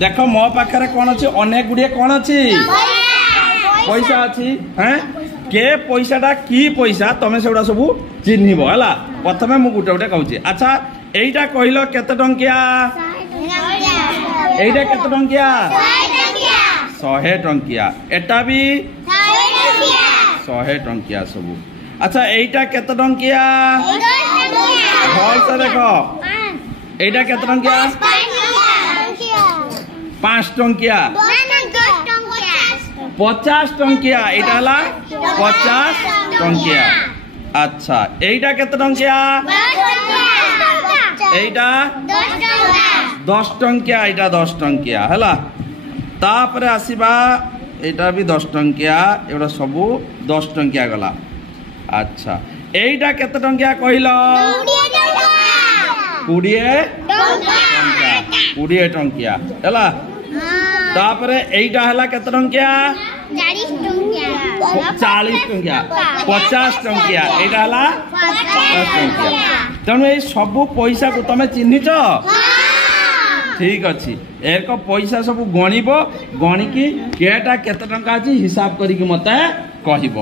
देख मो पाखे कौन अच्छी अनेक गुड़िए कौन अच्छी पैसा अच्छी हैं के पैसाटा की पैसा तुम से सब चिन्हब है प्रथम मुझे गोटे गोटे कहूँ। अच्छा यहीटा कहल केते टंकिया एटा केते टंकिया 100 टंकिया एटा भी 100 टंकिया सब। अच्छा यहीटा केते टंकिया भल से देख एटा केते टंकिया 5 टंकिया 50 टंकिया एटा हला 50 टंकिया। अच्छा एटा केते टंकिया एटा 10 टंकिया एटा 10 टंकिया है तापर आसीबा एटा भी 10 टंकिया एटा सब 10 टंकिया गला। अच्छा एटा केते टंकिया कहलो 20 टंकिया है तापर एटा हला केते टंकिया 40 टंकिया 50 टंकिया एटा हला 10 टंकिया। तेणु ये सब पैसा को तुम चिन्हिच ठीक अच्छी एक पैसा सब गणिब गणिकी केटा केते टंका अच्छी हिसाब करिक मते कहब।